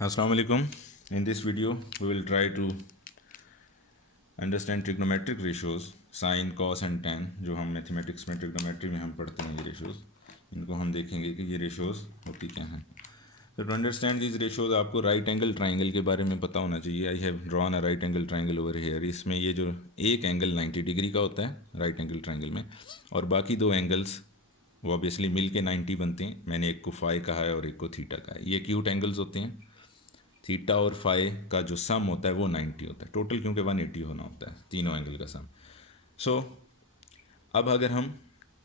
Assalamu alaikum. In this video, we will try to understand trigonometric ratios, sin, cos and tan. जो हम mathematics में trigonometry में हम पढ़ते हैं ये रेशियोज, इनको हम देखेंगे कि ये रेशियोज होती क्या हैं. तो टू अंडरस्टैंड दिस रेशियोज आपको राइट एंगल ट्राइंगल के बारे में पता होना चाहिए. I have drawn a right angle triangle over here. इसमें ये जो एक एंगल 90 डिग्री का होता है राइट एंगल ट्राइंगल में, और बाकी दो एंगल्स वो ऑब्वियसली मिल के 90 बनते हैं. मैंने एक को फाई कहा है और एक को थीटा कहा है. ये एक्यूट एंगल्स होते हैं. थीटा और फाई का जो सम होता है वो 90 होता है टोटल, क्योंकि 180 होना होता है तीनों एंगल का सम. सो अब अगर हम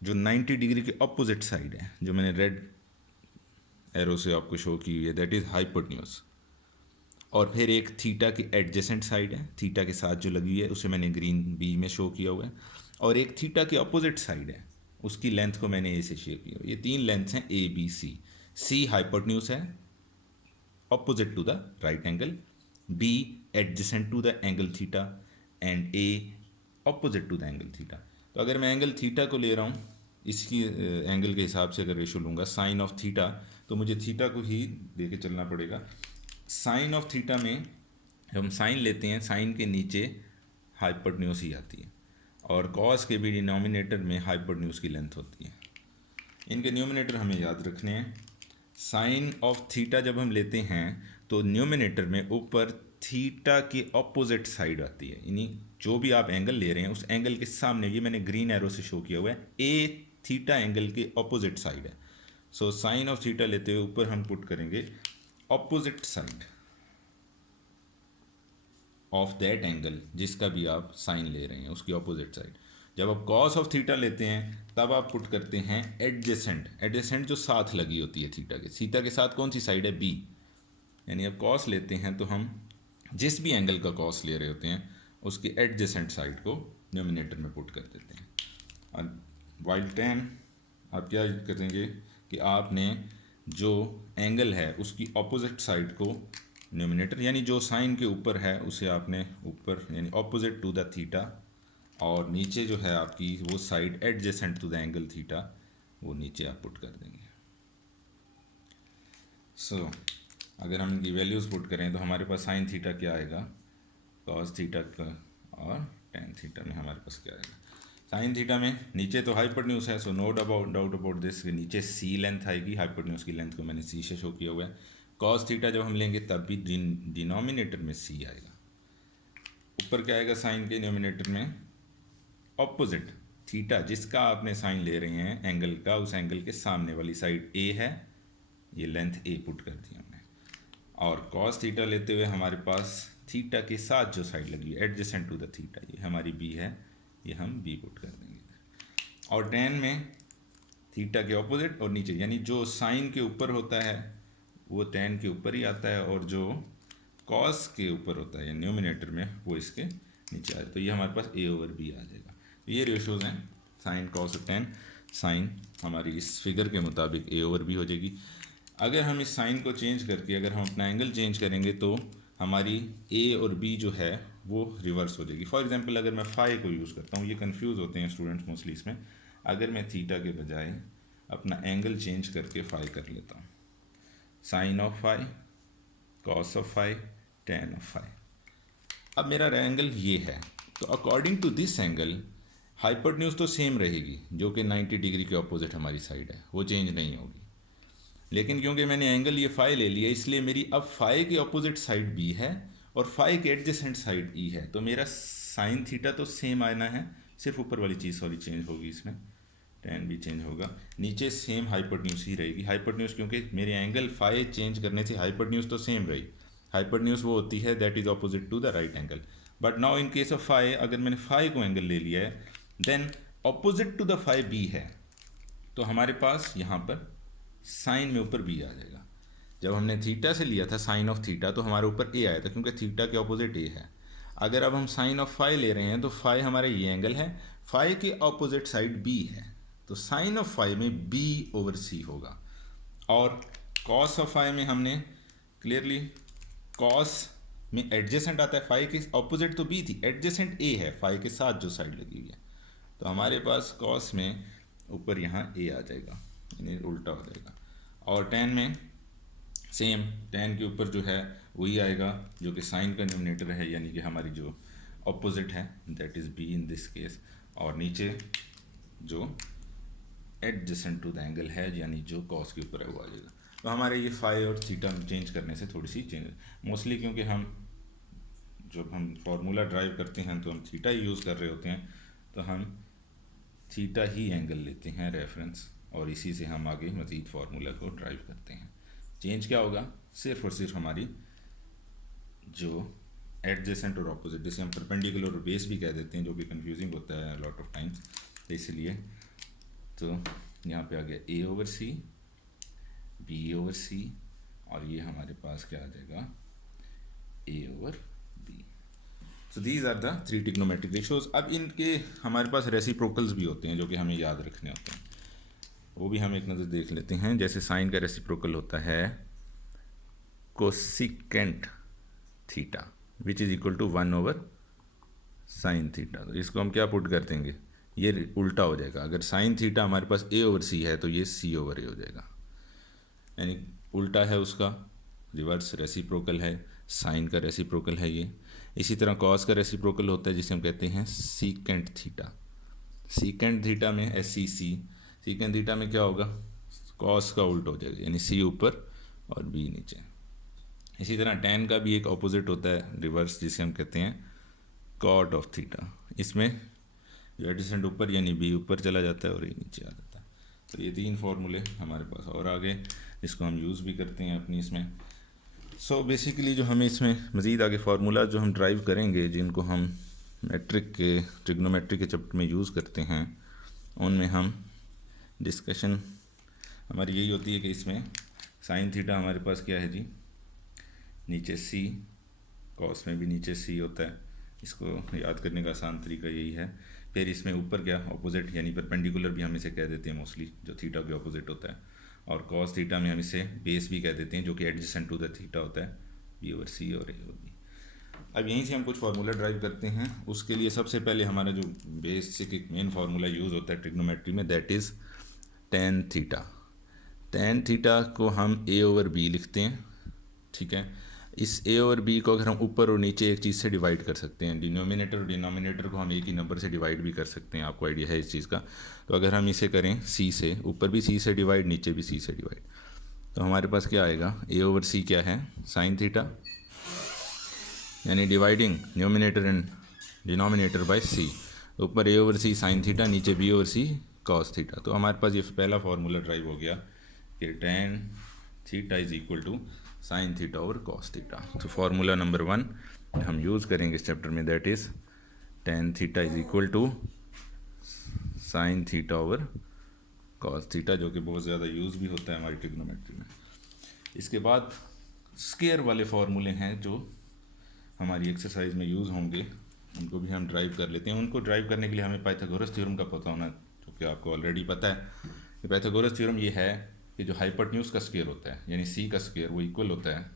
जो 90 डिग्री के अपोजिट साइड है, जो मैंने रेड एरो से आपको शो की हुई है, दैट इज़ हाइपोटेन्यूज. और फिर एक थीटा की एडजेसेंट साइड है, थीटा के साथ जो लगी हुई है उसे मैंने ग्रीन बी में शो किया हुआ है. और एक थीटा की अपोजिट साइड है, उसकी लेंथ को मैंने ए से शेयर किया हुआ है. ये तीन लेंथ्स हैं A B C. C hypotenuse है opposite to the right angle, B adjacent to the angle theta and A opposite to the angle theta. तो अगर मैं एंगल थीटा को ले रहा हूँ, इसकी एंगल के हिसाब से अगर रेशो लूँगा साइन ऑफ थीटा, तो मुझे थीटा को ही दे के चलना पड़ेगा. साइन ऑफ थीटा में जब हम साइन लेते हैं, साइन के नीचे हाइपोटेन्यूज ही आती है, और कॉस के भी डिनोमिनेटर में हाइपोटेन्यूज की लेंथ होती है. इनके न्यूमिनेटर हमें याद रखने हैं. साइन ऑफ थीटा जब हम लेते हैं तो न्यूमिनेटर में ऊपर थीटा की ऑपोजिट साइड आती है, यानी जो भी आप एंगल ले रहे हैं उस एंगल के सामने, ये मैंने ग्रीन एरो से शो किया हुआ है, ए थीटा एंगल की ऑपोजिट साइड है. सो साइन ऑफ थीटा लेते हुए ऊपर हम पुट करेंगे opposite side of that angle जिसका भी आप साइन ले रहे हैं, उसकी ऑपोजिट साइड. जब आप कॉस ऑफ थीटा लेते हैं तब आप पुट करते हैं एडजेसेंट. एडजेसेंट जो साथ लगी होती है थीटा के, थीटा के साथ कौन सी साइड है, बी. यानी अब कॉस लेते हैं तो हम जिस भी एंगल का कॉस ले रहे होते हैं उसकी एडजेसेंट साइड को न्यूमिनेटर में पुट कर देते हैं. और वाइल टेन आप क्या करेंगे कि आपने जो एंगल है उसकी ऑपोजिट साइड को न्यूमिनेटर, यानी जो साइन के ऊपर है उसे आपने ऊपर, यानी ऑपोजिट टू द थीटा, और नीचे जो है आपकी वो side adjacent to the angle theta, वो नीचे आप पुट कर देंगे. सो अगर हम इनकी वैल्यूज़ पुट करें तो हमारे पास साइन थीटा क्या आएगा, कॉस थीटा का, और टेन थीटा में हमारे पास क्या आएगा. साइन थीटा में नीचे तो हाइपोटेन्यूज है, so no doubt about this, नीचे सी लेंथ आएगी. हाइपोटेन्यूज की लेंथ को मैंने सी से शो किया हुआ है. कॉस थीटा जब हम लेंगे तब भी डिनोमिनेटर में सी आएगा. ऊपर क्या आएगा साइन के न्यूमिनेटर में, ऑपोजिट थीटा जिसका आपने साइन ले रहे हैं एंगल का, उस एंगल के सामने वाली साइड ए है, ये लेंथ ए पुट कर दी हमने. और कॉस थीटा लेते हुए हमारे पास थीटा के साथ जो साइड लगी है एडजेसेंट टू द थीटा, ये हमारी बी है, ये हम बी पुट कर देंगे. और टेन में थीटा के ऑपोजिट और नीचे, यानी जो साइन के ऊपर होता है वो टेन के ऊपर ही आता है, और जो कॉस के ऊपर होता है या न्यूमिनेटर में वो इसके नीचे आ जाए. तो ये हमारे पास ए ओवर बी आ जाएगा. ये रेशोज़ हैं साइन कॉस और टेन. साइन हमारी इस फिगर के मुताबिक ए ओवर बी हो जाएगी. अगर हम इस साइन को चेंज करके अगर हम अपना एंगल चेंज करेंगे तो हमारी ए और बी जो है वो रिवर्स हो जाएगी. फॉर एग्जांपल अगर मैं फाई को यूज़ करता हूँ, ये कंफ्यूज होते हैं स्टूडेंट्स मोस्टली इसमें. अगर मैं थीटा के बजाय अपना एंगल चेंज करके फाई कर लेता हूँ, sine of phi, cos of phi, tan of phi. अब मेरा एंगल ये है, तो according to this angle hypotenuse तो सेम रहेगी, जो कि 90 डिग्री के ऑपोजिट हमारी साइड है, वो चेंज नहीं होगी. लेकिन क्योंकि मैंने एंगल ये फाई ले लिया, इसलिए मेरी अब फाई की ऑपोजिट साइड बी है और फाई के एडजेसेंट साइड ई है. तो मेरा साइन थीटा तो सेम आना है, सिर्फ ऊपर वाली चीज़ सॉरी चेंज होगी, इसमें टेन भी चेंज होगा. नीचे सेम हाइपोटेन्यूज ही रहेगी. हाइपोटेन्यूज क्योंकि मेरे एंगल फाई चेंज करने से हाइपोटेन्यूज तो सेम रही. हाइपोटेन्यूज वो होती है that is opposite to the right angle. But now in case of phi, अगर मैंने फाई को एंगल ले लिया है, then opposite to the phi B है, तो हमारे पास यहाँ पर साइन में ऊपर बी आ जाएगा. जब हमने थीटा से लिया था साइन ऑफ थीटा तो हमारे ऊपर ए आया था, क्योंकि थीटा के ऑपोजिट ए है. अगर अब हम साइन ऑफ फाई ले रहे हैं तो फाई हमारा ये एंगल है, फाई के ऑपोजिट साइड बी है, तो साइन ऑफ फाई में बी ओवर सी होगा. और कॉस ऑफ फाई में हमने क्लियरली, कॉस में एडजेसेंट आता है, फाई के ऑपोजिट तो बी थी, एडजेसेंट ए है फाई के साथ जो साइड लगी हुई है, तो हमारे पास कॉस में ऊपर यहाँ ए आ जाएगा, यानी उल्टा हो जाएगा. और टेन में सेम tan के ऊपर जो है वही आएगा जो कि साइन का न्यूमिनेटर है, यानी कि हमारी जो ऑपोजिट है that is b in this case, और नीचे जो एडजेसेंट टू द एंगल है यानी जो कॉस के ऊपर है वो आ जाएगा। तो हमारे ये फाई और थीटा चेंज करने से थोड़ी सी चेंज मोस्टली, क्योंकि हम जब हम फार्मूला ड्राइव करते हैं तो हम थीटा ही यूज़ कर रहे होते हैं, तो हम थीटा ही एंगल लेते हैं रेफरेंस, और इसी से हम आगे मज़ीद फार्मूला को ड्राइव करते हैं। चेंज क्या होगा, सिर्फ और सिर्फ हमारी जो एडजेसेंट और ऑपोजिट, जिसे हम परपेंडिकुलर और बेस भी कह देते हैं, जो कि कंफ्यूजिंग होता है लॉट ऑफ टाइम्स, तो इसलिए तो यहाँ पे आ गया a over c, b over c, और ये हमारे पास क्या आ जाएगा a over b। So these are the three trigonometric ratios. अब इनके हमारे पास रेसिप्रोकल्स भी होते हैं जो कि हमें याद रखने होते हैं, वो भी हम एक नज़र देख लेते हैं। जैसे साइन का रेसिप्रोकल होता है cosecant theta which is equal to 1 over sine theta. तो इसको हम क्या पुट कर देंगे, ये उल्टा हो जाएगा। अगर साइन थीटा हमारे पास a ओवर c है तो ये c ओवर a हो जाएगा, यानी उल्टा है उसका, रिवर्स रेसिप्रोकल है, साइन का रेसिप्रोकल है ये। इसी तरह कॉस का रेसिप्रोकल होता है जिसे हम कहते हैं सीकेंट थीटा। सीकेंट थीटा में SCC, सीकेंट थीटा में क्या होगा, कॉस का उल्टा हो जाएगा, यानी c ऊपर और b नीचे। इसी तरह tan का भी एक ऑपोजिट होता है रिवर्स, जिसे हम कहते हैं कॉट ऑफ थीटा। इसमें जो एडजेसेंट ऊपर यानी b ऊपर चला जाता है और a नीचे आ जाता है। तो ये तीन फार्मूले हमारे पास और आगे जिसको हम यूज़ भी करते हैं अपनी इसमें। सो बेसिकली जो हमें इसमें मज़ीद आगे फार्मूला जो हम ड्राइव करेंगे, जिनको हम मैट्रिक के ट्रिग्नोमेट्री के चैप्टर में यूज़ करते हैं, उनमें हम डिस्कशन हमारी यही होती है कि इसमें साइन थीटा हमारे पास क्या है जी, नीचे c, कॉस में भी नीचे c होता है। इसको याद करने का आसान तरीका यही है। फिर इसमें ऊपर क्या ऑपोजिट यानी परपेंडिकुलर भी हम इसे कह देते हैं मोस्टली, जो थीटा के ऑपोजिट होता है, और कॉस थीटा में हम इसे बेस भी कह देते हैं जो कि एडजेसेंट टू द थीटा होता है, b ओवर c और a ओवर b। अब यहीं से हम कुछ फार्मूला ड्राइव करते हैं। उसके लिए सबसे पहले हमारा जो बेसिक एक मेन फार्मूला यूज़ होता है ट्रिग्नोमेट्री में, that is tan theta. tan theta को हम a ओवर b लिखते हैं, ठीक है। इस a और b को अगर हम ऊपर और नीचे एक चीज़ से डिवाइड कर सकते हैं, डिनोमिनेटर और डिनोमिनेटर को हम एक ही नंबर से डिवाइड भी कर सकते हैं, आपको आइडिया है इस चीज़ का। तो अगर हम इसे करें c से, ऊपर भी c से डिवाइड, नीचे भी c से डिवाइड, तो हमारे पास क्या आएगा, a ओवर c क्या है, साइन थीटा, यानी dividing numerator and denominator by c। ऊपर a over c sine theta, नीचे b over c cos theta. तो हमारे पास ये पहला फार्मूला ड्राइव हो गया कि tan theta is equal to sine theta over cos theta. तो फार्मूला नंबर 1 हम यूज़ करेंगे इस चैप्टर में, that is tan theta is equal to sine theta over cos theta, जो कि बहुत ज़्यादा यूज़ भी होता है हमारी ट्रिग्नोमेट्री में। इसके बाद स्केयर वाले फार्मूले हैं जो हमारी एक्सरसाइज में यूज़ होंगे, उनको भी हम ड्राइव कर लेते हैं। उनको ड्राइव करने के लिए हमें पाइथागोरस थ्योरम का पता होना, जो कि आपको ऑलरेडी पता है कि पाइथागोरस थ्योरम ये है कि जो हाइपोटेन्यूज का स्क्वायर होता है यानी c का स्क्वायर, वो इक्वल होता है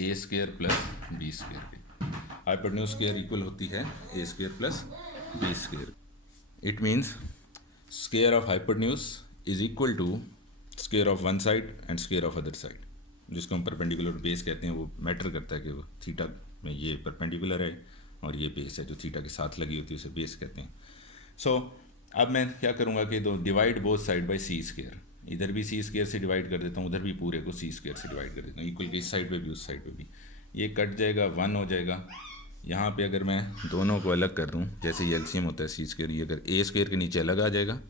a square plus b square के। हाइपोटेन्यूज स्क्वायर इक्वल होती है a square plus b square. It means square of hypotenuse is equal to square of one side and square of other side, जिसको हम perpendicular base कहते हैं। वो matter करता है कि वो थीटा में ये परपेंडिकुलर है और ये बेस है जो थीटा के साथ लगी होती है, उसे बेस कहते हैं। सो अब मैं क्या करूँगा कि दो divide both side by c square, इधर भी c स्क्वायर से डिवाइड कर देता हूँ, उधर भी पूरे को c स्क्वायर से डिवाइड कर देता हूँ, इक्वल के इस साइड पे भी उस साइड पे भी। ये कट जाएगा, 1 हो जाएगा। यहाँ पे अगर मैं दोनों को अलग कर दूँ, जैसे ये एलसीएम होता है c स्क्वायर, ये अगर a स्क्वायर के नीचे अलग आ जाएगा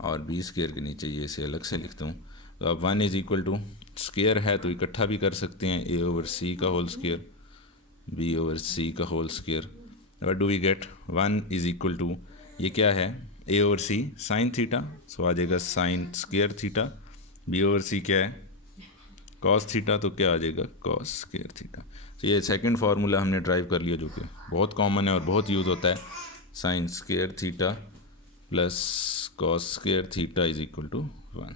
और b स्क्वायर के नीचे ये इसे अलग से लिखता हूँ। तो अब 1 इज़ इक्वल टू स्क्वायर है तो इकट्ठा भी कर सकते हैं, a ओवर c का whole square, b over c का whole square. What do we get, 1 is equal to ये क्या है, a over c sine theta, so आ जाएगा sine square theta. b over c क्या है, कॉस थीटा, तो क्या आ जाएगा कॉस स्क्वायर थीटा। तो ये सेकंड फार्मूला हमने ड्राइव कर लिया, जो कि बहुत कॉमन है और बहुत यूज़ होता है। Sine square theta plus cos square theta is equal to 1।